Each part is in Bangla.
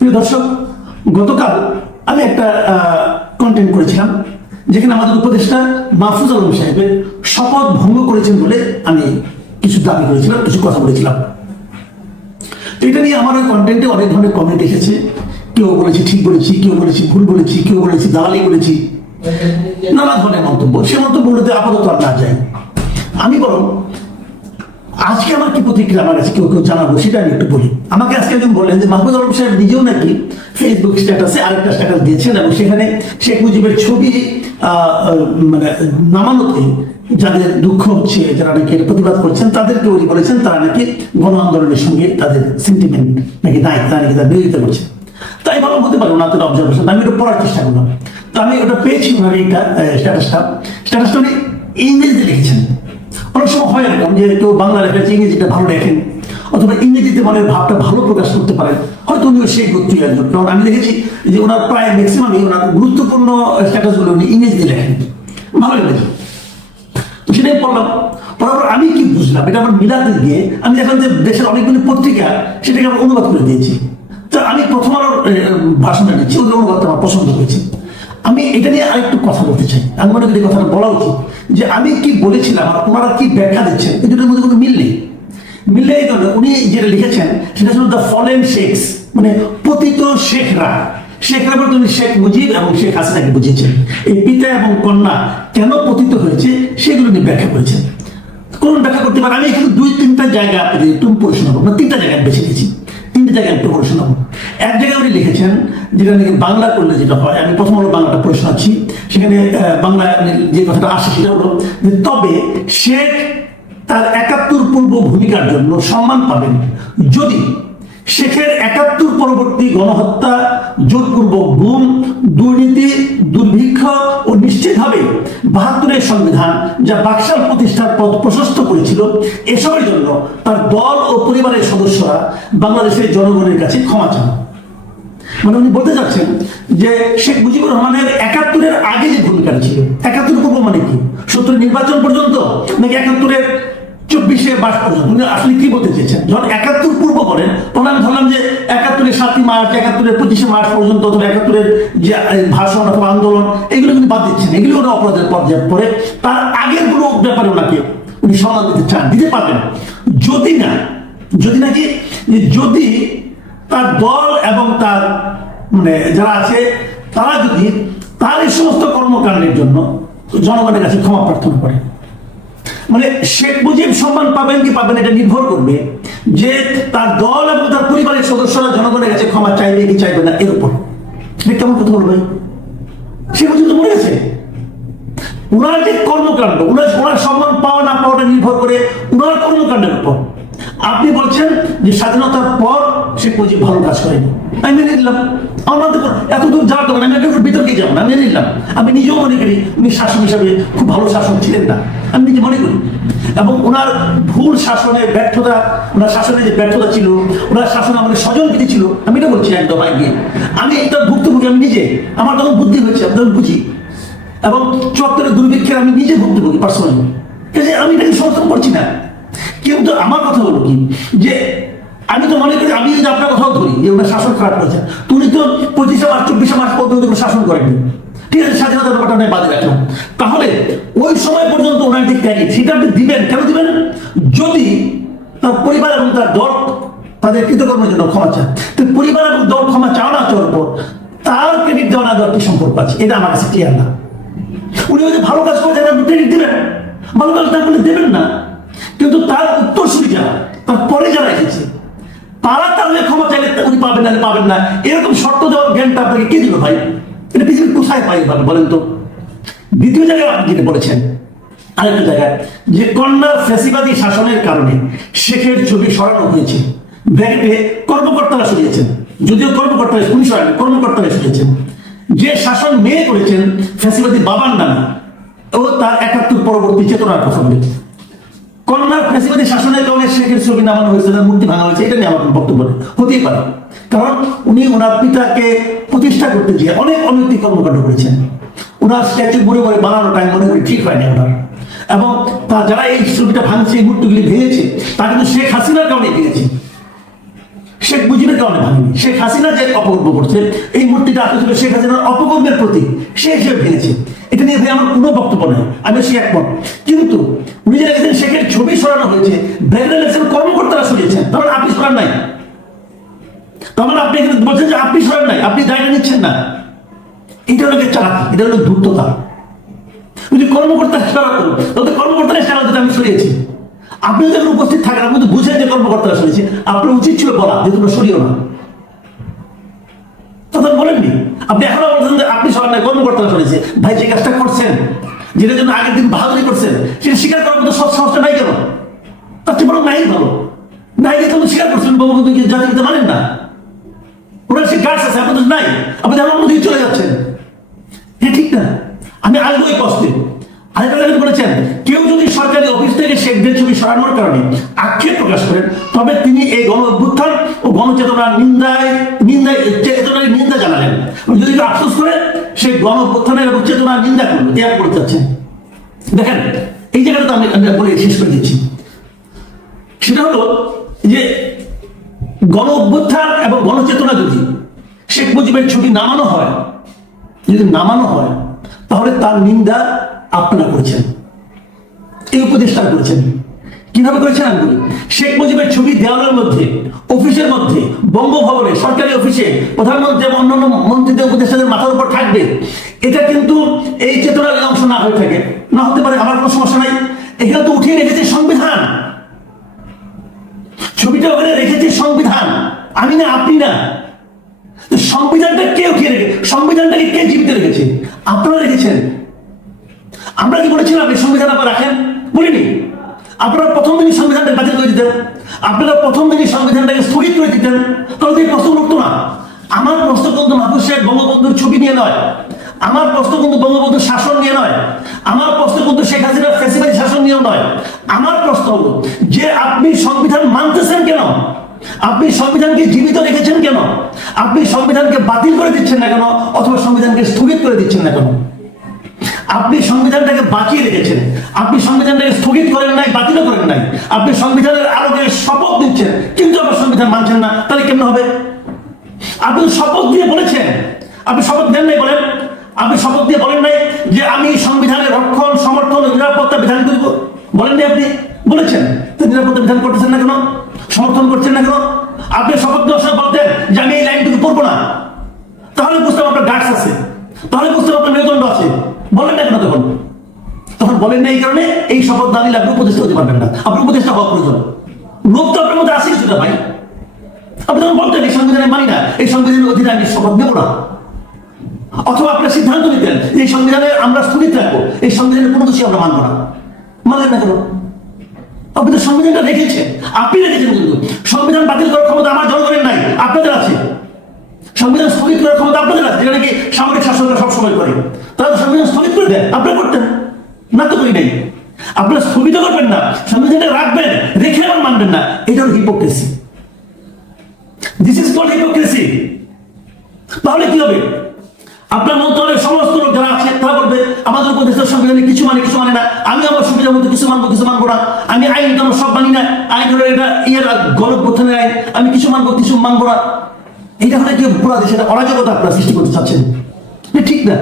প্রিয় দর্শক, গতকাল আমি একটা কন্টেন্ট করেছিলাম, যেখানে আমাদের উপদেষ্টা মাহফুজ আলম সাহেবের শপথ ভঙ্গ করেছেন বলে আমি কিছু দাবি করেছিলাম, কিছু কথা বলেছিলাম। তো এটা নিয়ে আমার ওই কন্টেন্টে অনেক ধরনের কমেন্ট এসেছে। কেউ বলেছি ঠিক বলেছি, কেউ বলেছি ভুল বলেছি, কেউ বলেছি দালালি বলেছি, নানা ধরনের মন্তব্য। সে মন্তব্যগুলোতে আপাতত আর না যাই। আমি বরং আজকে আমার কি প্রতিক্রিয়া? আমার কাছে কেউ কেউ জানাব, সেটা আমি একটু বলি। আমাকে আজকে একজন বললেন যে মাহমুদ আলম সাহেব নিজেও নাকি ফেসবুক স্ট্যাটাসে আরেকটা স্ট্যাটাস দিয়েছেন এবং সেখানে শেখ মুজিবের ছবি মানে নামানোতে যাদের দুঃখ হচ্ছে, যারা নাকি প্রতিবাদ করছেন, তাদেরকে উনি বলেছেন তারা নাকি গণ আন্দোলনের সঙ্গে তাদের সেন্টিমেন্ট নাকি নাই, তারা নাকি তার বিরোধিতা করছে। তাই ভালো হতে পারে ওনাদের অবজারভেশন আমি এটা পড়ার চেষ্টা করলাম। তো আমি ওটা পেয়েছি ওনার এইটা স্ট্যাটাসটা স্ট্যাটাসটা উনি ইংরেজিতে লিখেছেন। অনেক সময় হয় এরকম যে কেউ বাংলা লেখেছে ইংরেজিটা ভালো লেখেন, অথবা ইংরেজিতে মনের ভাবটা ভালো প্রকাশ করতে পারেন, হয়তো উনিও সেই গোত্রীয় একজন। কারণ আমি দেখেছি যে ওনার প্রায় ম্যাক্সিমামই ওনার গুরুত্বপূর্ণ স্ট্যাটাসগুলো উনি ইংরেজিতে লেখেন। ভালো লেগেছে তো সেটাই পড়লাম পড়ার আমি কি বুঝলাম? এটা আমার মিলাতে গিয়ে আমি দেখলাম যে দেশের অনেকগুলি পত্রিকা সেটাকে আমার অনুবাদ করে দিয়েছি। তো আমি প্রথম আলোর ভাষণটা নিচ্ছি ওদের অনুবাদটা আমার পছন্দ হয়েছে। আমি এটা নিয়ে আরেকটু কথা বলতে চাই। আমি মনে করি কথাটা বলা উচিত যে আমি কি বলেছিলাম আর ওনারা কি ব্যাখ্যা দিচ্ছেন, এই দুটোর মধ্যে কোনো মিল নেই। এই কারণে উনি যেটা লিখেছেন, সেটা ছিল দ্য ফলেন শেখস মানে পতিত শেখরা। শেখরা বলতে উনি শেখ মুজিব এবং শেখ হাসিনাকে এই পিতা এবং কন্যা কেন পতিত হয়েছে, সেগুলো নিয়ে ব্যাখ্যা করেছেন। কোন ব্যাখ্যা করতে আমি এখানে দুই, তিনটা জায়গা তুমি পড়ে তিনটা বেছে নিয়েছি। তিনটা জায়গায় একটু এক জায়গায় উনি লিখেছেন যেটা নাকি বাংলা করলে যেটা হয় আমি প্রথম হলো বাংলাটা পড়ে শোনাচ্ছি। সেখানে আহ, বাংলায় যে কথাটা আসে সেটা হলো যে তবে শেখ তার একাত্তর পূর্ব ভূমিকার জন্য সম্মান পাবেন। যদি শেখের একাত্তর পরবর্তী গণহত্যা জোরপূর্বক গুম দুর্নীতি দুর্ভিক্ষ ও নিশ্চিতভাবে বাহাত্তরের সংবিধান যা বাকশাল প্রতিষ্ঠার পথ প্রশস্ত করেছিল এসবের জন্য তার দল ও পরিবারের সদস্যরা বাংলাদেশের জনগণের কাছে ক্ষমা চান। মানে উনি বলতে চাচ্ছেন যে শেখ মুজিবুর রহমানের একাত্তরের আগে যে ভূমিকাটা ছিল, একাত্তর পূর্ব মানে কি? সত্তর নির্বাচন পর্যন্ত নাকি একাত্তরের চব্বিশে মাস পর্যন্ত? উনি আসলে কি বলতে চেয়েছেন? যখন একাত্তর পূর্ব বলেন তখন আমি ধরলাম যে একাত্তরের সাতই মার্চ, একাত্তরের পঁচিশে মার্চ পর্যন্ত অথবা একাত্তরের যে ভাষণ অথবা আন্দোলন, এগুলো কিন্তু বাদ দিচ্ছেন। এগুলো ওরা অপরাধের পর্যায়ে পড়ে তার আগের কোনো ব্যাপারে ওনাকে উনি সমাধান দিতে চান, দিতে পারবেন। যদি না, যদি নাকি, যদি তার দল এবং তার মানে যারা আছে, তারা যদি তার এই সমস্ত কর্মকাণ্ডের জন্য জনগণের কাছে ক্ষমা প্রার্থনা করে। মানে শেখ মুজিব সম্মান পাবেন কি পাবেন এটা নির্ভর করবে যে তার দল এবং তার পরিবারের সদস্যরা জনগণের কাছে ক্ষমা চাইবে কি চাইবে না এর উপর। কেমন কথা বলবে শেখ মুজিব তো মরে গেছে। উনার যে কর্মকাণ্ড, উনার ওনার সম্মান পাওয়া না পাওয়াটা নির্ভর করে উনার কর্মকাণ্ডের উপর। আপনি বলছেন যে স্বাধীনতার পর শেখ মুজিব ভালো কাজ করেনি। আমি মেনে নিলাম। আমার এত দূর যাওয়ার দরকার আমি একটু বিতর্কে যাব। না মেনে নিলাম। আমি নিজেও মনে করি উনি শাসক হিসাবে খুব ভালো শাসক ছিলেন না। আমি নিজে মনে করি। এবং ওনার ভুল শাসনের ব্যর্থতা, ওনার শাসনের যে ব্যর্থতা ছিল, ওনার শাসনে আমাদের স্বজন স্বজনপ্রীতি ছিল, আমি এটা বলছি একদম গিয়ে আমি এটা ভুক্তভোগী, আমি নিজে। আমার তখন বুদ্ধি হয়েছে, আমি তখন বুঝি। এবং চত্বরের দুর্ভিক্ষের আমি নিজে ভুক্তভোগী পার্সোনালি আমি এটাকে সমর্থন করছি না। কিন্তু আমার কথা হলো কি? যে আমি তো মনে করি, আমি যদি আপনার কথাও ধরি, যে ওনার শাসন খারাপ করেছে তো উনি তো পঁচিশে মার্চ, চব্বিশে মার্চ পর্যন্ত শাসন করেননি। ঠিক আছে, স্বাধীনতার ব্যাপারটা আমি বাদে রাখলাম। তাহলে, ওই সময় পর্যন্ত ওনার যে ক্যারিয়ার সেটা আপনি দিবেন, কেন দিবেন? যদি তার পরিবার এবং তার দল তাদের কৃতকর্মের জন্য ক্ষমা চান তো পরিবার এবং দল ক্ষমা চাওয়া না চাওয়ার পর তার ক্রেডিট দেওয়া না দেওয়ার কি সম্পর্ক আছে? এটা আমার কাছে ক্লিয়ার না। উনি হয়তো ভালো কাজ করেছেন, আপনি ক্রেডিট দেবেন। ভালো কাজ না করলে দেবেন না। কিন্তু তার উত্তরসূরি যারা তার পরে যারা এসেছে তারা হয়ে ক্ষমা চাইলে উনি পাবেন না পাবেন না। এরকম শর্ত দেওয়ার জ্ঞানটা আপনাকে কে দিল ভাই? এটা পৃথিবী কোথায় পাই বলেন তো? দ্বিতীয় জায়গায় আপনি যেটা বলেছেন, আরেকটা জায়গায়, যে কন্যার ফ্যাসিবাদী শাসনের কারণে শেখের ছবি সরানো হয়েছে। ব্যাগেটে কর্মকর্তারা সরিয়েছেন। যদিও কর্মকর্তারা উনি সরান কর্মকর্তারা সরিয়েছেন। যে শাসন মেয়ে করেছেন ফ্যাসিবাদী বাবার নামে, ও তার একাত্তর পরবর্তী চেতনার কথা বলে কন্যার ফ্যাসিবাদী শাসনের কারণে শেখের ছবি নামানো হয়েছে, তার মূর্তি ভাঙা হয়েছে, এটা নিয়ে আমার বক্তব্য নেই। হতেই পারে। কারণ উনি ওনার পিতাকে প্রতিষ্ঠা করতে গিয়ে অনেক অনৈতিক কর্মকাণ্ড করেছেন। ওনার স্ট্যাচু মনে করে বানানোটা আমি মনে করি ঠিক হয়নি ওনার এবং তা যারা এই ছবিটা ভাঙছে, এই মূর্তিগুলি ভেঙেছে তা কিন্তু শেখ হাসিনার কারণে ভেঙেছে। শেখ মুজিবের কারণে ভাঙেনি। শেখ হাসিনা যে অপকর্ম করছে, এই মূর্তিটা আসলে শেখ হাসিনার অপকর্মের প্রতীক। সে হিসেবে ভেঙেছে। এটা নিয়ে ভাই আমার কোনো বক্তব্য নেই। আমি সে একমত। কিন্তু উনি যে রেখেছেন, শেখের ছবি সরানো হয়েছে ইলেকশন কর্মকর্তারা সরিয়েছেন। তখন আপনি সরান নাই। তখন আপনি এখানে বলছেন যে আপনি সরান নাই, আপনি দায়িত্ব নিচ্ছেন না। এটা হলো চালাকি, এটা হলো ধূর্ততা। যদি কর্মকর্তা সরা করুন তাহলে কর্মকর্তারা সারা দিতে আমি সরিয়েছি। আপনি যখন উপস্থিত থাকেন, আপনি তো বুঝেন যে কর্মকর্তারা সরিয়েছে। আপনার উচিত ছিল বলা, যে তোমরা সরিও না। তখন বলেননি আপনি এখনও বলছেন যে আপনি সবার নাই কর্মকর্তারা সরিয়েছে ভাই যে কাজটা করছেন, যেটার জন্য আগের দিন বাহাদুরি করছেন, সেটা স্বীকার করার মতো সব সাহসটা নাই কেন? তার চেয়ে বরং নাই ভালো। নাই দেখে তো স্বীকার করছেন? বঙ্গবন্ধুকে জাতিকে মানেন না। ওনার সে গাছ আছে, আপনাদের নাই। আপনি আমার মধ্যে চলে যাচ্ছেন। হ্যাঁ ঠিক না। আমি আসব এই কষ্টে আরেকটা বলেছেন, কেউ যদি সরকারি অফিস থেকে শেখদের ছবি সরানোর কারণে আক্ষেপ প্রকাশ করেন। তবে তিনি এই গণ ও গণচেতনার নিন্দায় নিন্দায়, চেতনার নিন্দা জানালেন। যদি কেউ আফসোস করে সেই গণ এবং চেতনার নিন্দা করল, ত্যাগ করতে চাচ্ছেন দেখেন, এই জায়গাটা তো আমি বলে শেষ করে দিচ্ছি। সেটা হলো যে গণ অভ্যুত্থান এবং গণচেতনা যদি শেখ মুজিবের ছবি নামানো হয়, যদি নামানো হয়, তাহলে তার নিন্দা আপনারা করেছেন। এই উপদেষ্টা করেছেন। কীভাবে করেছেন আমি শেখ মুজিবের ছবি দেওয়ালের মধ্যে, অফিসের মধ্যে, বঙ্গভবনে, সরকারি অফিসে, প্রধানমন্ত্রী এবং অন্যান্য মন্ত্রীদের, উপদেষ্টাদের মাথার উপর থাকবে। এটা কিন্তু এই চেতনার অংশ না হয়ে থাকে। না হতে পারে, আমার কোনো সমস্যা নাই। এখানে তো উঠিয়ে রেখেছে সংবিধান। ছবিটা ওখানে রেখেছে সংবিধান। আমি না, আপনি না। সংবিধানটা কে উঠিয়ে রেখে, সংবিধানটাকে কে জীবিত রেখেছে? আপনারা রেখেছেন। আমরা কি বলেছিলাম এই সংবিধান আপনারা রাখেন? বলিনি। আপনারা প্রথম দিনই সংবিধানটা বাতিল করে দিতেন। আপনারা প্রথম দিনই সংবিধানটাকে স্থগিত করে দিতেন। তাহলে এই প্রশ্ন উঠতো না। আমার প্রশ্ন কিন্তু সাহেব বঙ্গবন্ধুর ছবি নিয়ে নয়। আমার প্রশ্ন কিন্তু বঙ্গবন্ধুর শাসন নিয়ে নয়। আমার প্রশ্ন কিন্তু শেখ হাসিনার ফেসিবাদী শাসন নিয়েও নয়। আমার প্রশ্ন, যে আপনি সংবিধান মানতেছেন কেন? আপনি সংবিধানকে জীবিত রেখেছেন কেন? আপনি সংবিধানকে বাতিল করে দিচ্ছেন না কেন? অথবা সংবিধানকে স্থগিত করে দিচ্ছেন না কেন? আপনি সংবিধানটাকে বাঁচিয়ে রেখেছেন। আপনি সংবিধানটাকে স্থগিত করেন নাই বাতিলও করেন নাই। আপনি সংবিধানের আলোকে শপথ নিচ্ছেন, কিন্তু আবার সংবিধান মানছেন না। তাহলে কেমন হবে? আপনি শপথ দিয়ে বলেছেন। আপনি শপথ দেন নাই বলেন। আপনি শপথ দিয়ে বলেন নাই যে আমি সংবিধানের রক্ষণ, সমর্থন নিরাপত্তা বিধান করব। বলেন নাই আপনি। বলেছেন। তো নিরাপত্তা বিধান করতেছেন না কেন? সমর্থন করছেন না কেন? আপনি শপথ দেওয়ার বলতেন যে আমি এই লাইনটুকু পড়ব না তাহলে বুঝতে আপনার গাছ আছে তাহলে বুঝতে আপনার মেরুদণ্ড আছে বলেন না কেন তখন? তখন বলেন না এই কারণে এই শপথ নিলে আপনি উপদেষ্টা হতে পারবেন না। আপনি উপদেষ্টা হওয়া প্রয়োজন। লোক তো আপনার মধ্যে আছে কিছুটা ভাই। আপনি তখন বলতেন, এই সংবিধানে মানি না, এই সংবিধানের অধীনে আমি শপথ নেব না। অথবা আপনার সিদ্ধান্ত নিতেন, এই সংবিধানে আমরা স্থগিত রাখব, এই সংবিধানের কোনো দোষী আমরা মানবো না। মানলেন না কেন? আপনি তো সংবিধানটা রেখেছেন, আপনি রেখেছেন কিন্তু। সংবিধান বাতিল করার ক্ষমতা আমার জনগণের নাই, আপনাদের আছে। সংবিধান স্থগিত করার ক্ষমতা আপনাদের আছে, যেটা নাকি সামরিক শাসনরা সবসময় করে। তারা তো সংবিধান স্থগিত করে দেয় আপনারা করতেন। না তো করি নাই আপনারা স্থগিত করবেন না, সংবিধানটা রাখবেন, রেখে আবার মানবেন না এটা হলো hypocrisy this is call hypocrisy তাহলে কি হবে? আপনার মন্ত্রণালয়ের সমস্ত লোক যারা আছে, তারা বলবে, আমাদের উপদেশের সংবিধানে কিছু মানে কিছু মানে না। আমি আমার সুবিধার মধ্যে কিছু মানবো কিছু মানবো না। আমি আইন কানুন সব মানি না। আইন হলো এটা, ইয়ের গণপ্রথানের আইন। আমি কিছু মানবো কিছু মানবো না। এটা হলে কি পুরো দেশে একটা অরাজকতা আপনারা সৃষ্টি করতে চাচ্ছেন। ঠিক না।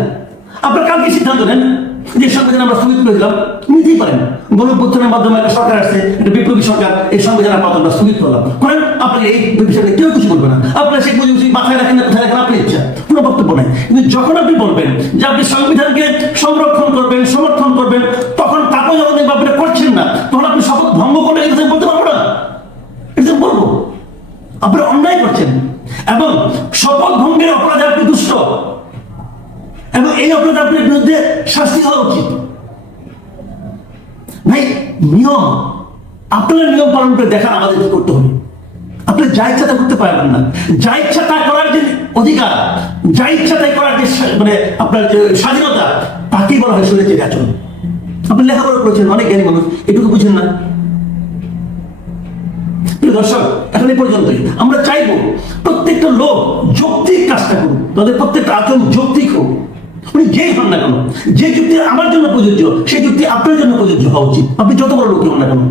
আপনার কালকে সিদ্ধান্ত নেন যে সংবিধান আমরা স্থগিত করে দিলাম। নিতেই পারেন গণপ্রথানের মাধ্যমে একটা সরকার আসছে, একটা বিপ্লবী সরকার, এই সংবিধান আপাতত আমরা স্থগিত করলাম। করেন আপনি এই বিষয়টা কেউ কিছু বলবে না। আপনার শেখ মুজিব মাথায় রাখেন না, কোথায় রাখেন, আপনি ইচ্ছা। কোনো বক্তব্য নাই। কিন্তু যখন আপনি বলবেন যে আপনি সংবিধানকে সংরক্ষণ করবেন, সমর্থন করবেন, তখন তাকেও যখন আপনি করছেন না, তখন আপনি শপথ ভঙ্গ করলে এটা বলতে পারব না। এটা বলব। আপনি অন্যায় করছেন। এবং শপথ ভঙ্গের অপরাধে আপনি দুষ্ট। এবং এই অপরাধ আপনার বিরুদ্ধে শাস্তি হওয়া উচিত। ভাই, নিয়ম, আপনারা নিয়ম পালন করে দেখা আমাদের করতে হবে? আপনি যা ইচ্ছা তা করতে পারবেন না। যা ইচ্ছা তা করার যে অধিকার, যা ইচ্ছা তাই করার যে মানে আপনার যে স্বাধীনতা, তাকেই বলা হয় শুনেছে আচরণ। আপনি লেখাপড়া করেছেন, অনেক জ্ঞানী মানুষ, এটুকু বুঝেন না। দর্শক এখন এই পর্যন্তই। আমরা চাইব প্রত্যেকটা লোক যৌক্তিক কাজটা করুক। তাদের প্রত্যেকটা আচরণ যৌক্তিক হোক। উনি যেই হন না কেন, যে যুক্তি আমার জন্য প্রযোজ্য, সেই যুক্তি আপনার জন্য প্রযোজ্য হওয়া উচিত। আপনি যত বড় লোকই হন না কেন।